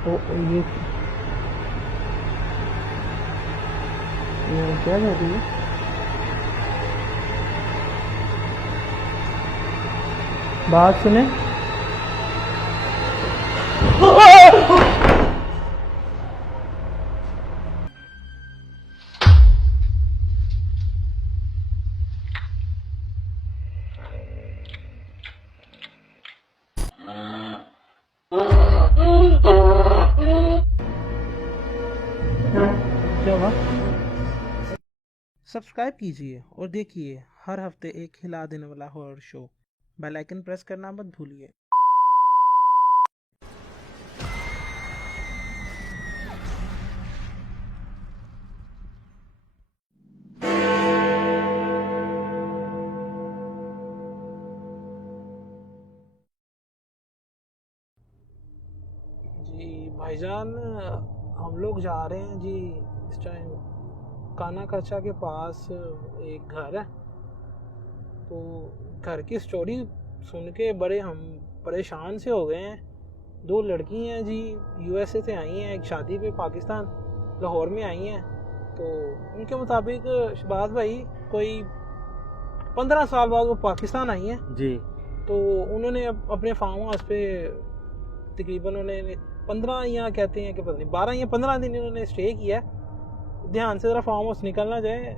ओ ये क्या कर रही है? बात सुने। क्या हुआ? सब्सक्राइब कीजिए और देखिए हर हफ्ते एक हिला देने वाला horror show. Bell icon press करना मत भूलिए। जी भाईजान, हम लोग जा रहे हैं जी इस टाइम काना कच्चा के पास एक घर है। तो घर की स्टोरी सुन के बड़े हम परेशान से हो गए हैं। दो लड़की हैं जी, यूएसए से आई हैं, एक शादी पे पाकिस्तान लाहौर में आई हैं। तो उनके मुताबिक शहबाज भाई कोई 15 साल बाद वो पाकिस्तान आई हैं जी। तो उन्होंने अपने फार्म हाउस पे तकरीबन उन्होंने 15 या कहते हैं कि पता नहीं 12 या 15 दिन इन्होंने स्टे किया है। ध्यान से ज़रा फार्म हाउस निकल ना जाए,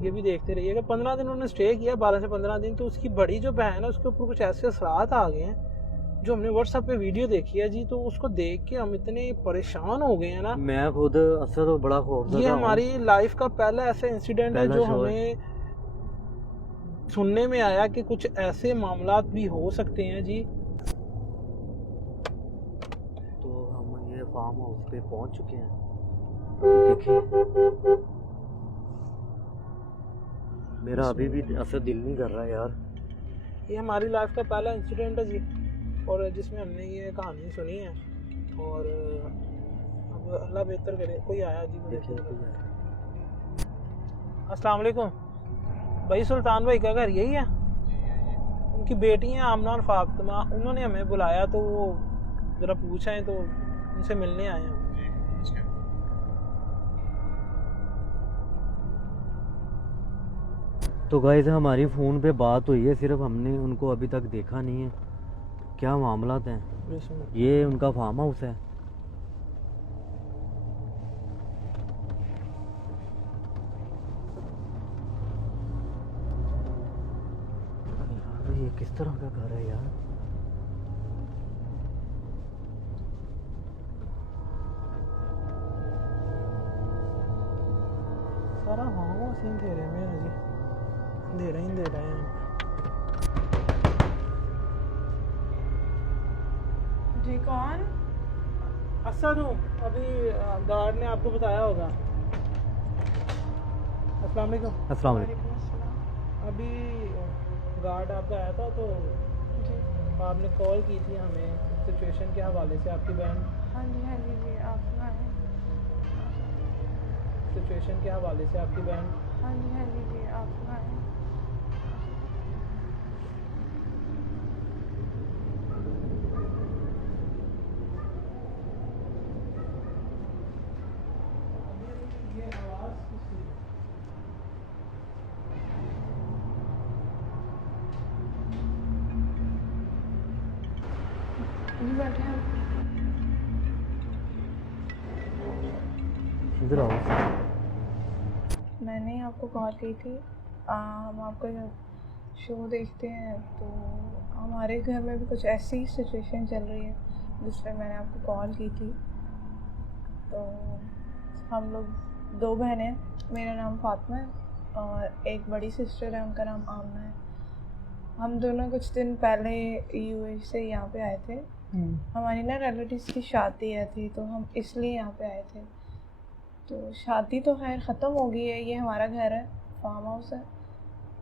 ये भी देखते रहिएगा। 15 दिन उन्होंने स्टे किया, 12 से 15 दिन। तो उसकी बड़ी जो बहन है उसके ऊपर कुछ ऐसे असरात आ गए हैं जो हमने व्हाट्सएप पे वीडियो देखी है जी। तो उसको देख के हम इतने परेशान हो गए हैं ना। मैं खुद असर तो बड़ा खौफजदा ये हूँ। हमारी लाइफ का पहला ऐसा इंसिडेंट है जो हमें सुनने में आया कि कुछ ऐसे मामलात भी हो सकते हैं जी। तो हम ये फार्म हाउस पे पहुंच चुके हैं। देखिए मेरा अभी भी असर दिल नहीं कर रहा यार। ये हमारी लाइफ का पहला इंसिडेंट है जी, और जिसमें हमने ये कहानी सुनी है। और अब अल्लाह बेहतर करे। कोई आया जी मुझे। अस्सलाम वालेकुम भाई। सुल्तान भाई का घर यही है? उनकी बेटी हैं आमना और फातिमा, उन्होंने हमें बुलाया तो वो ज़रा पूछा है तो उनसे मिलने आए हैं। तो गाइस हमारी फ़ोन पे बात हुई है, सिर्फ हमने उनको अभी तक देखा नहीं है। क्या मामलात हैं? ये उनका फार्म हाउस है। यार ये किस तरह का घर है यार? सारा फार्म हाउस अंधेरे में है जी, अंधेरा ही अंधेरा है। जी कौन? असद हूँ। अभी गार्ड ने आपको बताया होगा। अस्सलाम वालेकुम। अस्सलाम वालेकुम। वालेकुम अस्सलाम। अभी गार्ड आपका आया था तो जी आपने कॉल की थी हमें सिचुएशन के हवाले से। आपकी बहन हाँ जी जी आप सुनाएं। सिचुएशन के हवाले से आपकी बहन हाँ जी आप सुनाएं। ये आवाज़ किसकी है? जी बैठे हैं। इधर आओ। मैंने आपको कॉल की थी। हम आपका शो देखते हैं तो हमारे घर में भी कुछ ऐसी सिचुएशन चल रही है जिसमें मैंने आपको कॉल की थी। तो हम लोग 2 बहनें हैं। मेरा नाम फातिमा है और एक बड़ी सिस्टर है, उनका नाम आमना है। हम दोनों कुछ दिन पहले यूएस से यहाँ पे आए थे। हमारी ना रिलेटिव्स की शादी है थी तो हम इसलिए यहाँ पे आए थे। तो शादी तो खैर ख़त्म हो गई है। ये हमारा घर है, फार्म हाउस है,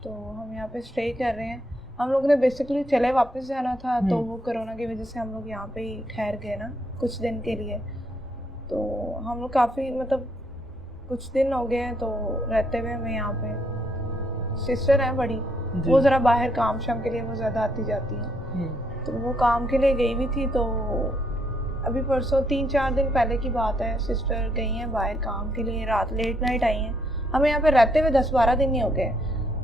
तो हम यहाँ पे स्टे कर रहे हैं। हम लोग ने बेसिकली चले वापस जाना था तो वो कोरोना की वजह से हम लोग यहाँ पे ही ठहर गए ना कुछ दिन के लिए। तो हम लोग काफ़ी मतलब कुछ दिन हो गए हैं तो रहते हुए हमें यहाँ पे। सिस्टर है बड़ी, वो ज़रा बाहर काम शाम के लिए वो ज़्यादा आती जाती हैं। तो वो काम के लिए गई हुई थी तो अभी परसों 3-4 दिन पहले की बात है, सिस्टर गई हैं बाहर काम के लिए, रात लेट नाइट आई हैं। हमें यहाँ पे रहते हुए 10-12 दिन नहीं हो गए,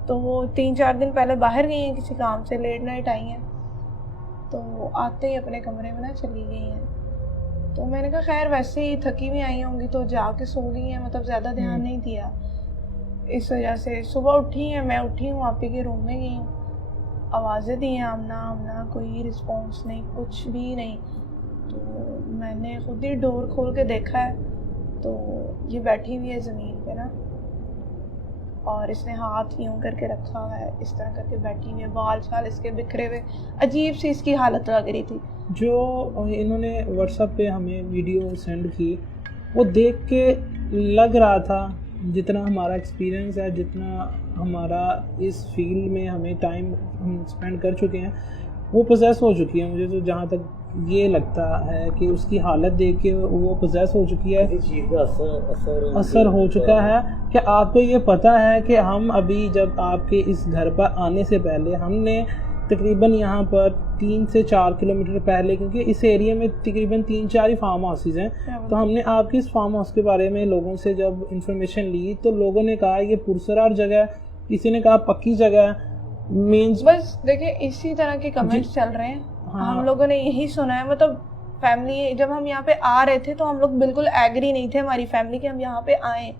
तो वो 3-4 दिन पहले बाहर गई हैं किसी काम से, लेट नाइट आई हैं, तो आते ही अपने कमरे में ना चली गई हैं। तो मैंने कहा खैर वैसे ही थकी हुई आई होंगी तो जाके सो गई हैं, मतलब ज़्यादा ध्यान नहीं दिया इस वजह से। सुबह उठी हैं, मैं उठी हूँ, आप ही के रूम में गई हूँ, आवाज़ें दी हैं आमना आमना, कोई रिस्पॉन्स नहीं, कुछ भी नहीं। तो मैंने खुद ही डोर खोल के देखा है तो ये बैठी हुई है ज़मीन पे ना, और इसने हाथ यूं करके रखा हुआ है, इस तरह करके बैठी हुई है, बाल छाल इसके बिखरे हुए, अजीब सी इसकी हालत लग रही थी। जो इन्होंने व्हाट्सएप पे हमें वीडियो सेंड की वो देख के लग रहा था, जितना हमारा एक्सपीरियंस है, जितना हमारा इस फील्ड में हमें टाइम हम स्पेंड कर चुके हैं, वो पोजेस हो चुकी है। मुझे तो जहाँ तक ये लगता है कि उसकी हालत देख के वो पोजेस हो चुकी है, इस चीज़ का असर हो चुका है। कि आपको ये पता है कि हम अभी जब आपके इस घर पर आने से पहले हमने तकरीबन यहाँ पर 3 से 4 किलोमीटर पहले, क्योंकि इस एरिया में तकरीबन 3-4 ही फार्म हाउसेज हैं, तो हमने आपके इस फार्म हाउस के बारे में लोगों से जब इंफॉर्मेशन ली तो लोगों ने कहा ये पुरसरार जगह है, किसी ने कहा पक्की जगह है। मीन्स बस देखिए इसी तरह के कमेंट्स चल रहे हैं। हाँ। हम लोगों ने यही सुना है, मतलब फैमिली जब हम यहाँ पे आ रहे थे तो हम लोग बिल्कुल एग्री नहीं थे, हमारी फैमिली के हम यहाँ पे आए।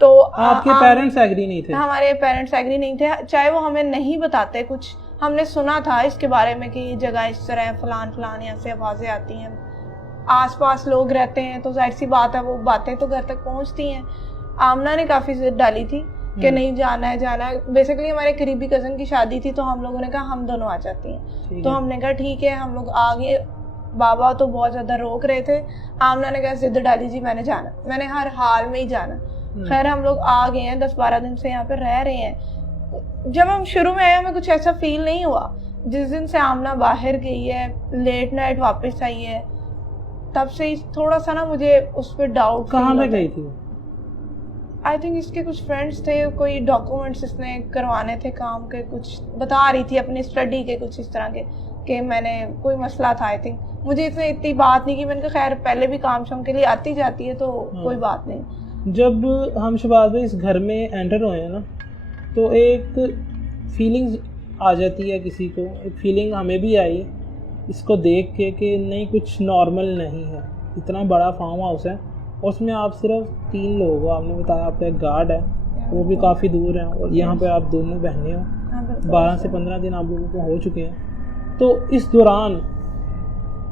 तो आपके पेरेंट्स एग्री नहीं थे? हमारे पेरेंट्स एग्री नहीं थे, चाहे वो हमें नहीं बताते कुछ। हमने सुना था इसके बारे में कि ये जगह इस तरह है, फलान फलान, यहाँ से आवाज़ें आती हैं, आसपास लोग रहते हैं, तो जाहिर सी बात है वो बातें तो घर तक पहुँचती हैं। आमना ने काफ़ी जिद डाली थी कि नहीं जाना है जाना है। बेसिकली हमारे करीबी कज़न की शादी थी तो हम लोगों ने कहा हम दोनों आ जाती हैं, तो हमने कहा ठीक है, हम लोग आ गए। बाबा तो बहुत ज़्यादा रोक रहे थे, आमना ने कहा जिद डाली जी मैंने जाना, मैंने हर हाल में ही जाना। खैर हम लोग आ गए हैं, 10-12 दिन से यहाँ पे रह रहे हैं। जब हम शुरू में आए हमें कुछ ऐसा फील नहीं हुआ। जिस दिन से आमना बाहर गई है, लेट नाइट वापस आई है, तब से ही थोड़ा सा ना मुझे उस पर डाउट। कहाँ पे गई थी? आई थिंक इसके कुछ फ्रेंड्स थे, कोई डॉक्यूमेंट्स इसने करवाने थे काम के, कुछ बता रही थी अपनी स्टडी के कुछ इस तरह के कि मैंने कोई मसला था। आई थिंक मुझे इसमें इतनी बात नहीं की, मैंने कहा खैर पहले भी काम शाम के लिए आती जाती है तो कोई बात नहीं। जब हम शबाज़ भाई इस घर में एंटर हुए हैं ना, तो एक फीलिंग आ जाती है किसी को, एक फीलिंग हमें भी आई इसको देख के कि नहीं कुछ नॉर्मल नहीं है। इतना बड़ा फार्म हाउस है, उसमें आप सिर्फ 3 लोग हो, आपने बताया आपका एक गार्ड है, वो भी काफ़ी दूर है, और यहाँ पे आप दोनों बहनें हो। 12 से 15 दिन आप लोगों को हो चुके हैं। तो इस दौरान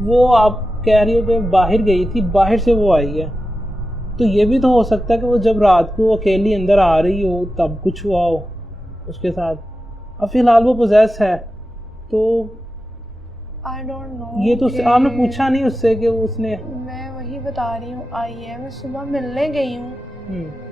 वो आप कह रही हो कि बाहर गई थी, बाहर से वो आई है, तो ये भी तो हो सकता है कि वो जब रात को अकेली अंदर आ रही हो तब कुछ हुआ हो उसके साथ। अब फिलहाल वो पोजेस है, तो आई डोंट नो। ये तो आपने पूछा नहीं उससे कि उसने? मैं वही बता रही हूँ, आई है, मैं सुबह मिलने गई हूँ,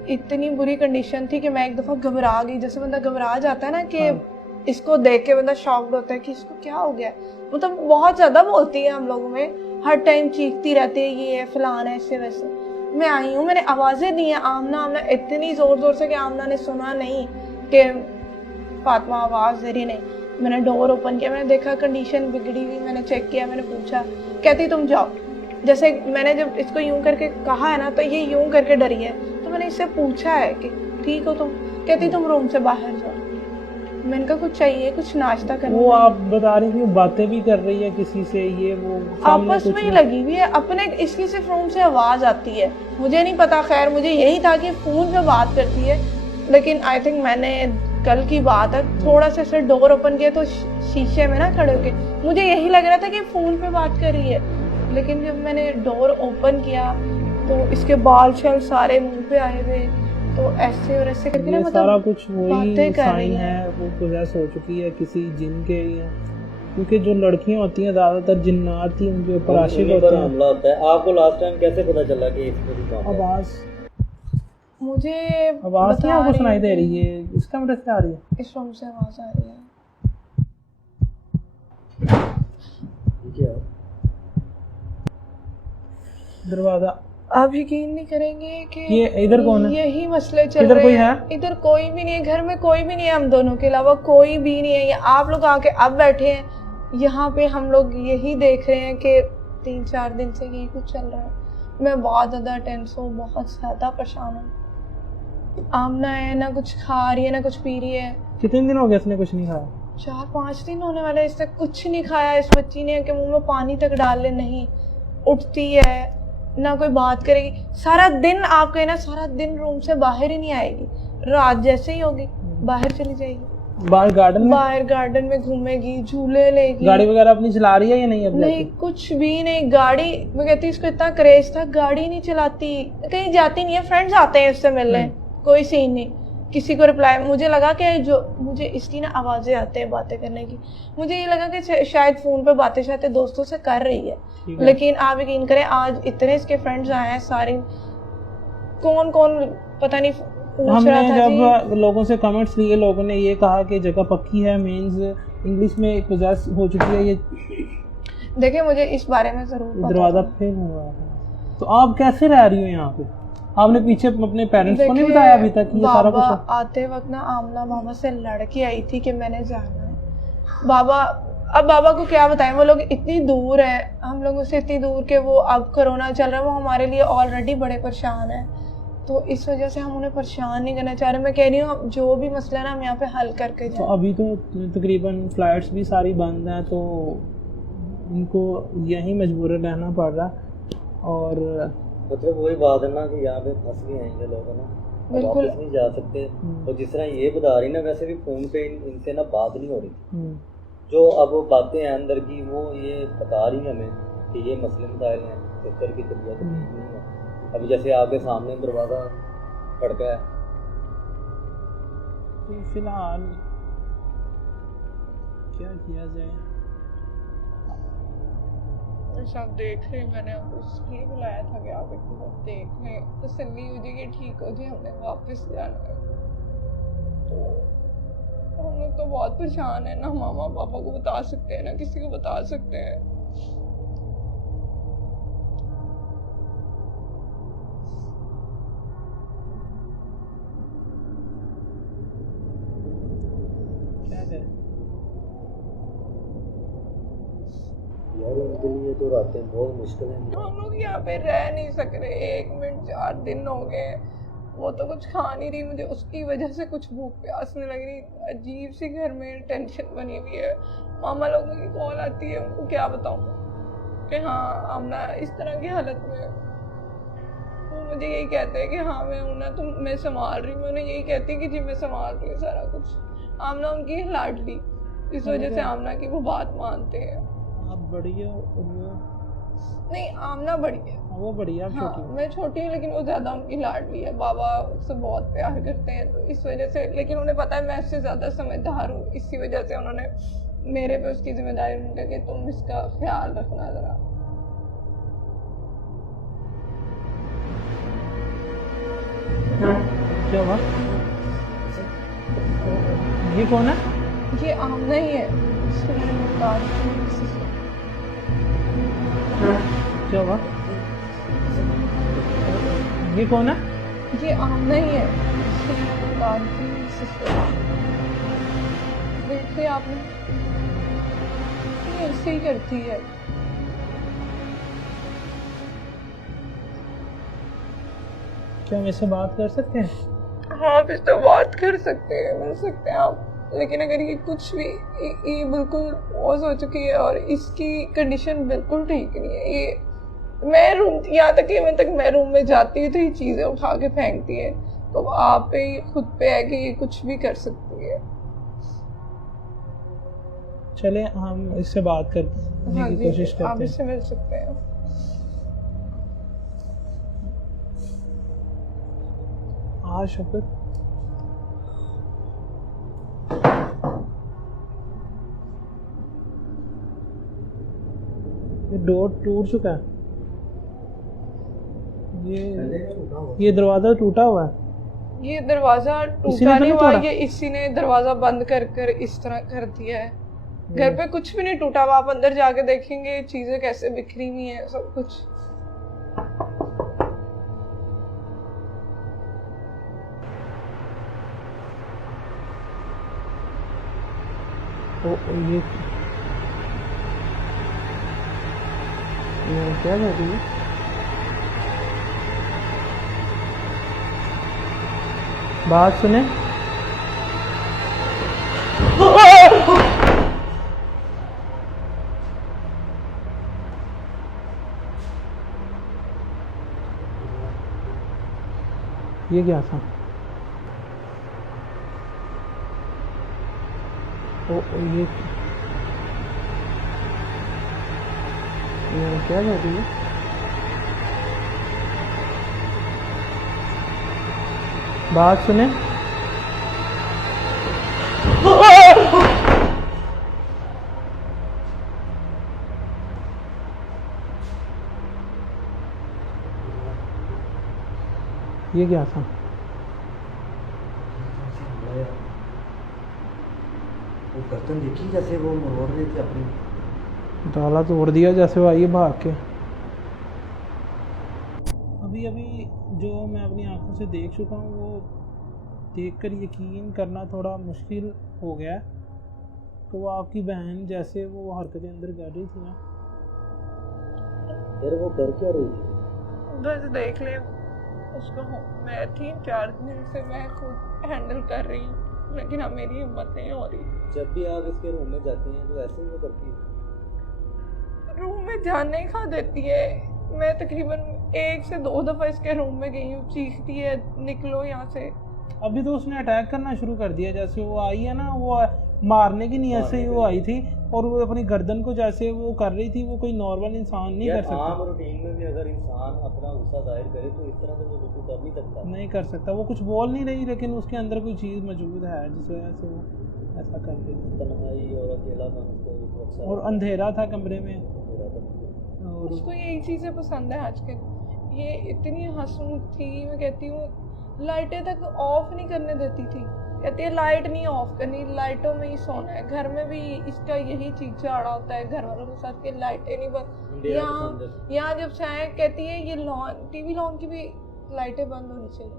इतनी बुरी कंडीशन थी कि मैं एक दफ़ा घबरा गई। जैसे बंदा घबरा जाता है ना कि इसको देख के बंदा शॉक्ड होता है कि इसको क्या हो गया। मतलब बहुत ज़्यादा बोलती है हम लोगों में, हर टाइम चीखती रहती है ये है फलान है ऐसे वैसे। मैं आई हूँ, मैंने आवाज़ें दी हैं आमना आमना इतनी ज़ोर ज़ोर से कि आमना ने सुना नहीं कि फातिमा आवाज़ दे रही नहीं। मैंने डोर ओपन किया, मैंने देखा कंडीशन बिगड़ी हुई, मैंने चेक किया, मैंने पूछा, कहती तुम जाओ। जैसे मैंने जब इसको यूं करके कहा है ना तो ये यूं करके डरी है, तो मैंने इससे पूछा है कि ठीक हो तुम, कहती तुम रूम से बाहर जाओ। मैंने कहा कुछ चाहिए, कुछ नाश्ता करना। वो आप बता रही थी बातें भी कर रही है किसी से, ये वो आपस में ही लगी हुई है अपने, इसकी सिर्फ रूम से आवाज़ आती है, मुझे नहीं पता। खैर मुझे यही था कि फ़ोन पे बात करती है, लेकिन आई थिंक मैंने कल की बात है थोड़ा सा ऐसे डोर ओपन किया तो शीशे में ना खड़े होके मुझे यही लग रहा था कि फ़ोन पे बात कर रही है। लेकिन जब मैंने डोर ओपन किया तो इसके बाल छल सारे मुंह पे आए हुए, तो ऐसे और ऐसे करके ना मतलब सारा कुछ वही साइन है, वो पोजेस हो चुकी है किसी जिन के। क्योंकि जो लड़कियां होती हैं ज़्यादातर जिन्नात ही उनके ऊपर आशिक होते हैं। हमला होता है। आपको लास्ट टाइम कैसे पता चला कि इसको आवाज़ मुझे आवाज़ नहीं आपको सुनाई दे रही है? इस कमरे से आ रही है? इस रूम से आवाज़ आ रही है। दरवाज़ा आप यकीन नहीं करेंगे कि ये इधर कौन है? यही मसले चल इधर रहे कोई हैं। है? इधर कोई भी नहीं है, घर में कोई भी नहीं है, हम दोनों के अलावा कोई भी नहीं है। आप लोग आके अब बैठे हैं यहाँ पे, हम लोग यही देख रहे हैं कि 3-4 दिन से यही कुछ चल रहा है। मैं बहुत ज़्यादा टेंस हूँ, बहुत ज़्यादा परेशान हूँ। आमना है, ना कुछ खा रही है ना कुछ पी रही है। कितने दिन हो गए इसने कुछ नहीं खाया? 4-5 दिन होने वाले, इससे कुछ नहीं खाया। इस बच्ची ने कि मुंह में पानी तक डाल ले, नहीं उठती है ना कोई बात करेगी। सारा दिन आप कहें ना, सारा दिन रूम से बाहर ही नहीं आएगी। रात जैसे ही होगी बाहर चली जाएगी, बाहर गार्डन में घूमेगी, झूले लेगी। गाड़ी वगैरह अपनी चला रही है या नहीं? अब नहीं, कुछ भी नहीं। गाड़ी मैं कहती इसको इतना क्रेज था, गाड़ी नहीं चलाती, कहीं जाती नहीं है। फ्रेंड्स आते हैं इससे मिलने, कोई सीन नहीं, किसी को रिप्लाई। मुझे लगा कि जो मुझे इसकी ना आवाज़ें आते हैं बातें करने की, मुझे ये लगा कि शायद फ़ोन पे बातें शायद दोस्तों से कर रही है। लेकिन आप यकीन करें, आज इतने इसके फ्रेंड्स आए हैं, सारे कौन कौन पता नहीं पूछ रहा था। जब लोगों से कमेंट्स लिए, लोगों ने ये कहा कि जगह पक्की है, मींस इंग्लिश में एक पोजेस हो चुकी है। ये देखिए, मुझे इस बारे में ज़रूर दरवाज़ा फेल हुआ है। तो आप कैसे रह रही हो यहाँ पे? आपने पीछे अपने पेरेंट्स को नहीं बताया अभी तक ये सारा कुछ? आते वक्त ना आमना बाबा से लड़ के आई थी कि मैंने जाना है। बाबा, अब बाबा को क्या बताएं, वो लोग इतनी दूर हैं, हम लोगों से इतनी दूर के वो अब कोरोना चल रहा है, वो हमारे लिए ऑलरेडी बड़े परेशान हैं। तो इस वजह से हम उन्हें परेशान नहीं करना चाह रहे। मैं कह रही हूँ जो भी मसला है ना, हम यहाँ पे हल करके जाएं। तो अभी तो तकरीबन फ्लाइट्स भी सारी बंद हैं, तो इनको यहीं मजबूरन रहना पड़ रहा। और मतलब वही बात है ना कि यहाँ पे फंस गए हैं ये लोग ना, बिल्कुल वापस नहीं जा सकते। और जिस तरह ये बता रही ना, वैसे भी फोन पे इनसे ना बात नहीं हो रही। जो अब बातें हैं अंदर की, वो ये बता रही है हमें कि ये मसले मसाइल हैं, सिस्टर की तबीयत ठीक नहीं है। अभी जैसे आपके सामने दरवाज़ा खड़का है, तो फिलहाल क्या किया जाए? सब देख रहे, मैंने आपको इसलिए बुलाया था कि आप एक बार देख लें, तसल्ली हो जाएगी, ठीक हो जाए, हमने वापस जाना है। तो हम लोग तो बहुत परेशान है, ना मामा पापा को बता सकते हैं ना किसी को बता सकते हैं। क्या करें यार उनके लिए तो रातें बहुत मुश्किल हैं। हम लोग यहाँ पे रह नहीं सक रहे, 1 मिनट 4 दिन हो गए, वो तो कुछ खा नहीं रही, मुझे उसकी वजह से कुछ भूख प्यास नहीं लग रही। अजीब सी घर में टेंशन बनी हुई है। मामा लोगों की कॉल आती है, उनको क्या बताऊँ कि हाँ आमना इस तरह की हालत में। वो मुझे यही कहते हैं कि हाँ मैं हूँ ना, तुम मैं संभाल रही हूँ। मैं उन्हें यही कहती है कि जी मैं संभाल रही हूँ सारा कुछ। आमना उनकी लाडली, इस वजह से आमना की वो बात मानते हैं। आप बड़ी हो और वो नहीं, आमना बड़ी है, वो बड़ी है, आप हाँ, छोटी हो। मैं छोटी हूँ, लेकिन वो ज़्यादा उनकी लाडली है। बाबा उससे बहुत प्यार करते हैं, तो इस वजह से। लेकिन उन्हें पता है मैं उससे ज़्यादा समझदार हूँ, इसी वजह से उन्होंने मेरे पे उसकी जिम्मेदारी उनका कि तुम इसका ख्याल रखना ज़रा। क्या हुआ? ये कौन है? ये आमना ही है, इसको मैंने बता दी किसी से। क्या हुआ? ये कौन है? ये आमना ही है, इसको मैंने बता दी किसी से। देखिए आपने, ये ऐसे ही करती है। क्या हम इससे बात कर सकते हैं? हाँ, आप इससे बात कर सकते हैं, मिल सकते हैं आप। लेकिन अगर ये कुछ भी, ये बिल्कुल पॉज हो चुकी है और इसकी कंडीशन बिल्कुल ठीक नहीं है। ये मैं रूम, यहाँ तक कि मैं रूम में जाती हूँ तो ये चीज़ें उठा के फेंकती है। तो आप पे खुद पे है कि ये कुछ भी कर सकती है। चले हम इससे बात करने की कोशिश करते हैं। आप इससे मिल सकते हैं। हाँ शुक्र। ये डोर टूट चुका है। ये दरवाजा टूटा हुआ है। ये दरवाजा टूटा नहीं हुआ, ये इसी ने दरवाजा बंद कर कर इस तरह कर दिया है। घर पे कुछ भी नहीं टूटा हुआ, आप अंदर जाके देखेंगे चीजें कैसे बिखरी हुई हैं, सब कुछ। ये क्या कर रही है? बात सुने। ये क्या था? ओ ये क्या कर रही है? बात सुने। ये क्या था? वो बर्तन देखी जैसे वो मरोड़ रहे थे अपनी, ताला तोड़ दिया जैसे वो आई भाग के। अभी अभी जो मैं अपनी आंखों से देख चुका हूँ वो देखकर यकीन करना थोड़ा मुश्किल हो गया है कि वो आपकी बहन जैसे वो हरकतें अंदर कर रही थी ना। यार वो कर क्या रही थी? बस देख ले उसको, मैं 3-4 दिन से मैं खुद हैंडल कर रही हूँ, लेकिन अब मेरी हिम्मत नहीं हो रही। जब भी आप इसके रूम में जाती हैं तो ऐसे ही वो करती है? रूम में जाने खा देती है। मैं तकरीबन 1 से 2 दफ़ा इसके रूम में गई हूँ, चीखती है निकलो यहाँ से। अभी तो उसने अटैक करना शुरू कर दिया, जैसे वो आई है ना, वो मारने की नीयत से ही वो आई थी और वो अपनी गर्दन को जैसे वो कर रही थी, वो कोई नॉर्मल इंसान नहीं कर सकता। आम रूटीन में भी अगर इंसान अपना गुस्सा जाहिर करे तो इस तरह से वो बिल्कुल कर नहीं सकता। नहीं कर सकता, वो कुछ बोल नहीं रही लेकिन उसके अंदर कोई चीज़ मौजूद है जिस वजह से वो ऐसा कर रही है। तन्हाई और अकेलापन उसको अच्छा, और अंधेरा था कमरे में और उसको यही चीज़ें पसंद है आजकल। ये इतनी हंसूद थी, मैं कहती हूँ लाइटें तक ऑफ नहीं करने देती थी। कहती है लाइट नहीं ऑफ करनी, लाइटों में ही सोना है। घर में भी इसका यही चीज झाड़ा होता है घर वालों के साथ कि लाइटें नहीं बंद। यहाँ जब से आए कहती है ये लॉन टीवी लॉन की भी लाइटें बंद होनी चाहिए।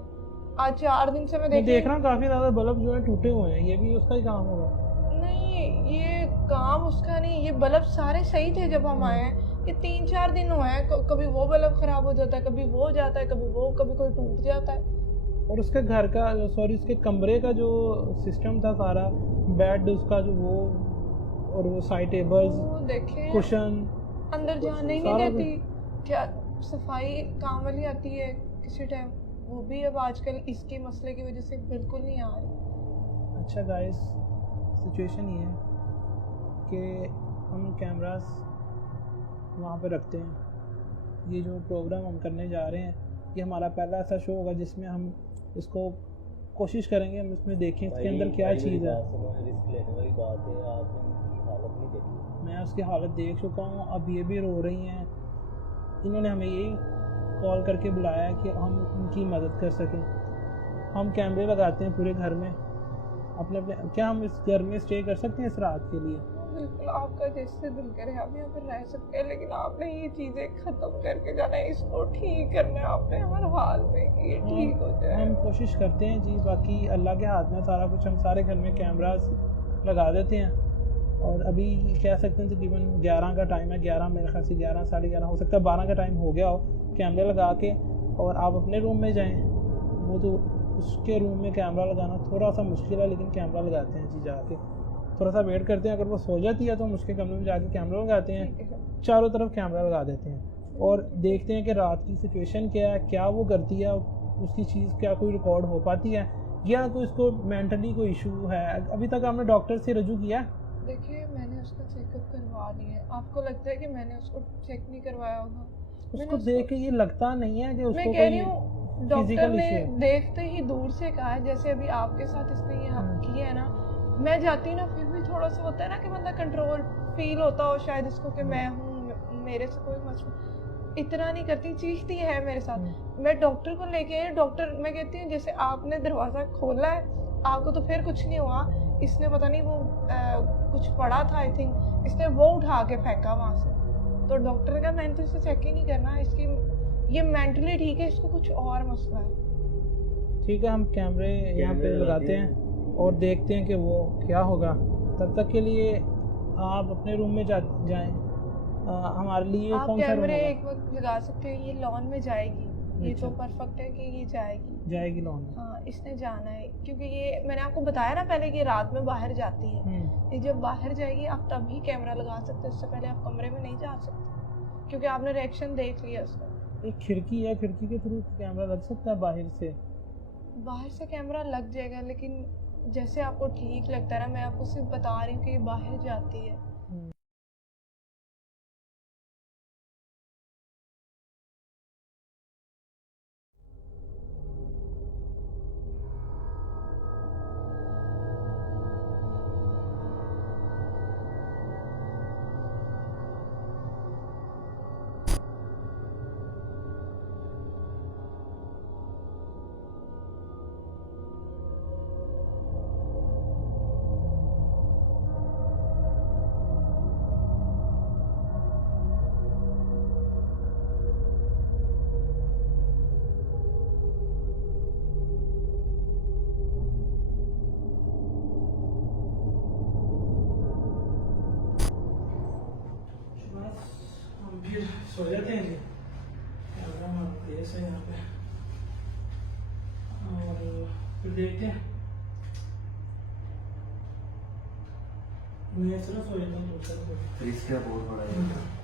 आज 4 दिन से मैं देख रहा हूँ काफी ज्यादा बल्ब जो है टूटे हुए हैं, ये भी उसका ही काम होगा। नहीं ये काम उसका नहीं, ये बल्ब सारे सही थे जब हम आए हैं। ये 3-4 दिन हुए हैं, कभी वो बल्ब खराब हो जाता है, कभी वो जाता है, कभी वो, कभी कोई टूट जाता है। और उसके घर का सॉरी उसके कमरे का जो सिस्टम था सारा, बेड उसका जो वो और वो साइड टेबल्स, कुशन, अंदर जाने ही नहीं देती। क्या सफाई काम वाली आती है किसी टाइम, वो भी अब आजकल इसके मसले की वजह से बिल्कुल नहीं आ रही। अच्छा गाइस, सिचुएशन ये है कि हम कैमरास वहाँ पे रखते हैं। ये जो प्रोग्राम हम करने जा रहे हैं ये हमारा पहला ऐसा शो होगा जिसमें हम इसको कोशिश करेंगे, हम इसमें देखें इसके अंदर क्या चीज़ है। मैं उसकी हालत देख चुका हूँ, अब ये भी रो रही हैं। इन्होंने हमें यही कॉल करके बुलाया है कि हम उनकी मदद कर सकें। हम कैमरे लगाते हैं पूरे घर में अपने अपने। क्या हम इस घर में स्टे कर सकते हैं इस रात के लिए? बिल्कुल, आपका जैसे दिल करे आप यहाँ पर रह सकते हैं, लेकिन आपने ये चीज़ें ख़त्म करके जाना है, इसको ठीक करना है आपने हर हाल में, ये ठीक हो जाए। हम कोशिश करते हैं जी, बाकी अल्लाह के हाथ में सारा कुछ। हम सारे घर में कैमरास लगा देते हैं और अभी कह सकते हैं तकरीबन 11 का टाइम है। 11 मेरे ख्याल से 11 साढ़े 11 हो सकता है 12 का टाइम हो गया हो। कैमरे लगा के और आप अपने रूम में जाएँ। वो तो उसके रूम में कैमरा लगाना थोड़ा सा मुश्किल है, लेकिन कैमरा लगाते हैं जी जाके। थोड़ा सा वेट करते हैं, अगर वो सो जाती है तो हम उसके कमरे में जाके कैमरा लगाते हैं, चारों तरफ कैमरा लगा देते हैं और देखते हैं कि रात की सिचुएशन क्या है, क्या वो करती है, उसकी चीज़ क्या कोई रिकॉर्ड हो पाती है या कोई उसको मेंटली कोई इशू है। अभी तक आपने डॉक्टर से रजू किया? देखिए मैंने उसका चेकअप करवा लिया है। आपको लगता है कि मैंने उसको चेक नहीं करवाया होगा? उसको देख के ये लगता नहीं है कि उसको मैं कह रही हूँ डॉक्टर ने देखते ही दूर से कहा है, जैसे अभी आपके साथ इसने ये किया है ना, मैं जाती ना फिर भी थोड़ा सा होता है ना कि बंदा कंट्रोल फील होता हो शायद इसको कि मैं हूँ, मेरे से कोई मसला। इतना नहीं करती, चीखती है मेरे साथ। मैं डॉक्टर को लेके आई, डॉक्टर मैं कहती हूँ जैसे आपने दरवाज़ा खोला है आपको तो फिर कुछ नहीं हुआ, इसने पता नहीं वो कुछ पड़ा था आई थिंक, इसने वो उठा के फेंका वहाँ से। तो डॉक्टर का मैंने तो इसे चेक ही नहीं करना, इसकी ये मेंटली ठीक है, इसको कुछ और मसला है। ठीक है, हम कैमरे यहाँ पे लगाते हैं और देखते हैं कि वो क्या होगा। तब तक के लिए आप अपने रूम में जाएं हमारे लिए आप कौन सा रूम कैमरे होगा? एक वक्त लगा सकते हो, ये लॉन में जाएगी, ये अच्छा। तो परफेक्ट है कि ये जाएगी। जाएगी लॉन में। हाँ, इसने जाना है क्योंकि ये मैंने आपको बताया ना पहले कि रात में बाहर जाती है। ये जब बाहर जाएगी आप तभी कैमरा लगा सकते हो, उससे पहले आप कमरे में नहीं जा सकते क्योंकि आपने रिएक्शन देख लिया उसका। एक खिड़की है, खिड़की के थ्रू कैमरा लग सकता है बाहर से? बाहर से कैमरा लग जाएगा, लेकिन जैसे आपको ठीक लगता है ना, मैं आपको सिर्फ बता रही हूँ कि ये बाहर जाती है। हम फिर सो जाते हैं जी। कैमरा हमारा तेज है यहाँ पे, और फिर देखते हैं। मैं सिर्फ सो जाता हूँ, तो चलो। रिस्क क्या बहुत बड़ा है।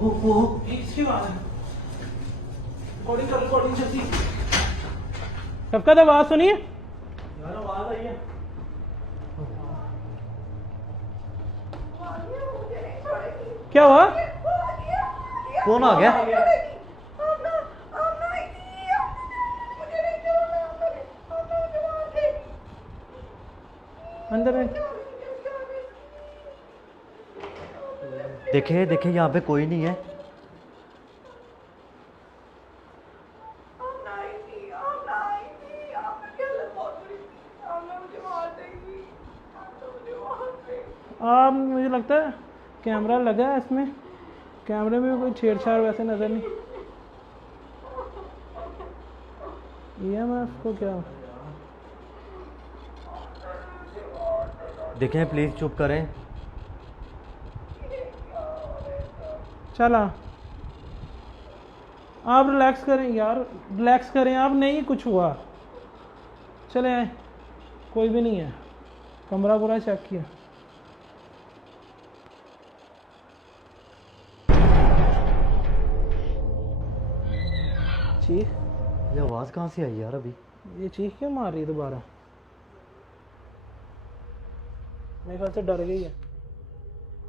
इसकी आवाज है। रिकॉर्डिंग चलती। सबका तो आवाज सुनिए यार, आवाज आई है। क्या हुआ? कौन आ गया? अंदर है। देखे देखे, यहाँ पे कोई नहीं है। मुझे लगता है कैमरा लगा है इसमें, कैमरे में भी कोई छेड़छाड़ वैसे नजर नहीं। EMF को क्या? देखें प्लीज, चुप करें। चला, आप रिलैक्स करें यार, रिलैक्स करें आप। नहीं कुछ हुआ, चले आए, कोई भी नहीं है। कमरा पूरा चेक किया। चीख, ये आवाज़ कहाँ से आई यार अभी? ये चीख क्यों मार रही है दोबारा? मेरे ख्याल से डर गई है।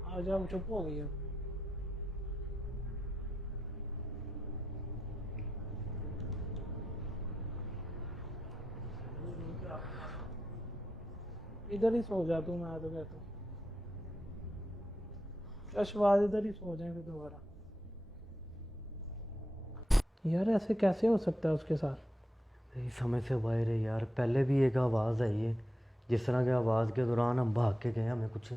आज हम चुप हो गई है। इधर ही सो जा तू, मैं तो कहता हूँ अशवाज इधर ही सो जाए फिर दोबारा। यार ऐसे कैसे हो सकता है उसके साथ? यही समय से बाहर है यार। पहले भी एक आवाज़ आई है, जिस तरह की आवाज़ के दौरान हम भाग के गए, हमें कुछ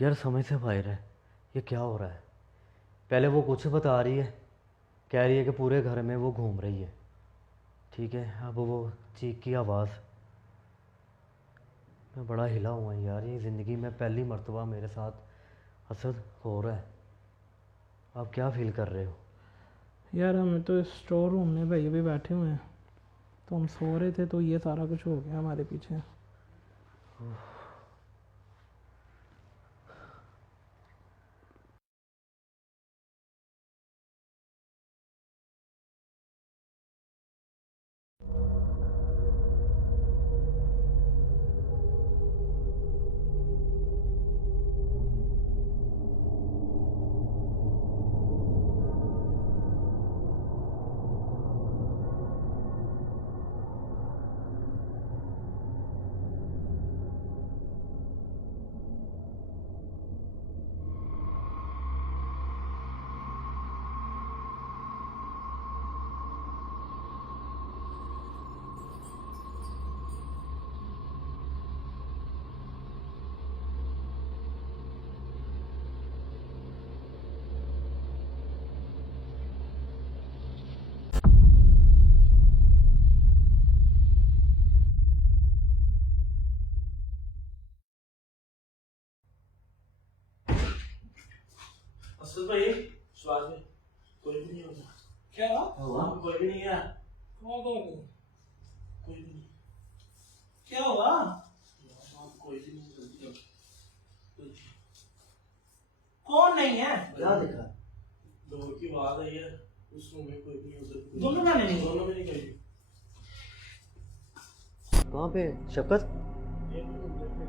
यार समय से बाहर है। ये क्या हो रहा है? पहले वो कुछ बता रही है, कह रही है कि पूरे घर में वो घूम रही है, ठीक है। अब वो चीख की आवाज़, मैं बड़ा हिला हुआ हूँ यार। ये ज़िंदगी में पहली मर्तबा मेरे साथ असद हो रहा है। आप क्या फील कर रहे हो? यार हम तो स्टोर रूम में भाई अभी बैठे हुए हैं, तो हम सो रहे थे तो ये सारा कुछ हो गया हमारे पीछे। असद भाई, श्वास में कोई भी नहीं होता। क्या हुआ? कोई भी नहीं है। कौन कोई भी नहीं। क्या हुआ? कोई भी नहीं। कौन नहीं है? क्या देखा? डोर की आवाज आई है, उस रूम में कोई भी नहीं हो सकता। दोनों में नहीं, दोनों में नहीं कोई भी। कहाँ पे शफकत?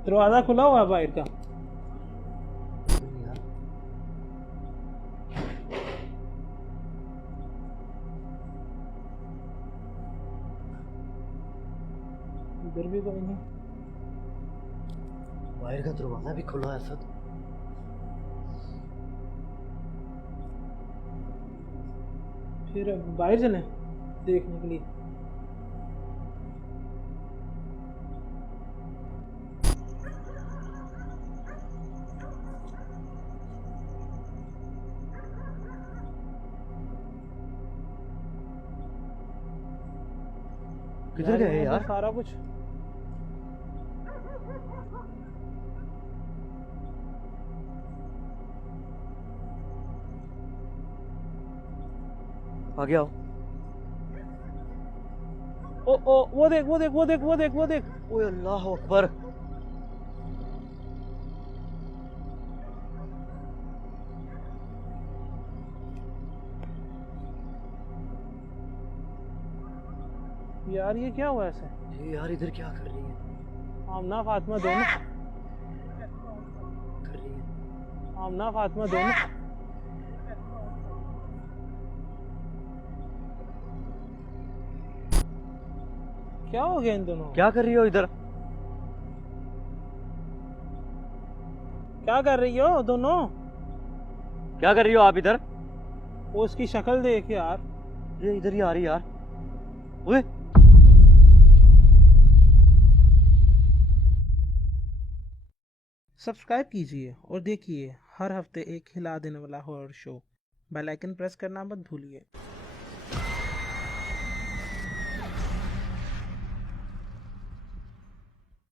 दरवाज़ा खुला हुआ है बाहर का। इधर भी कोई नहीं। बाहर का दरवाज़ा भी खुला है असद। फिर बाहर चलें देखने के लिए। किधर गए यहाँ यार? तो सारा कुछ आगे आओ। ओ वो देख वो देख वो देख वो देख वो देख। ओए अल्लाह अकबर। यार ये क्या हुआ ऐसे? ये यार इधर क्या कर रही है? आमना फातिमा दोनों कर रही है? आमना फातिमा दोनों क्या हो गया इन दोनों? क्या कर रही हो इधर? क्या कर रही हो दोनों? क्या कर रही हो आप इधर? वो उसकी शक्ल देख यार। ये इधर ही आ रही यार। ओए सब्सक्राइब कीजिए और देखिए हर हफ्ते एक हिला देने वाला horror show. Bell icon press करना मत भूलिए।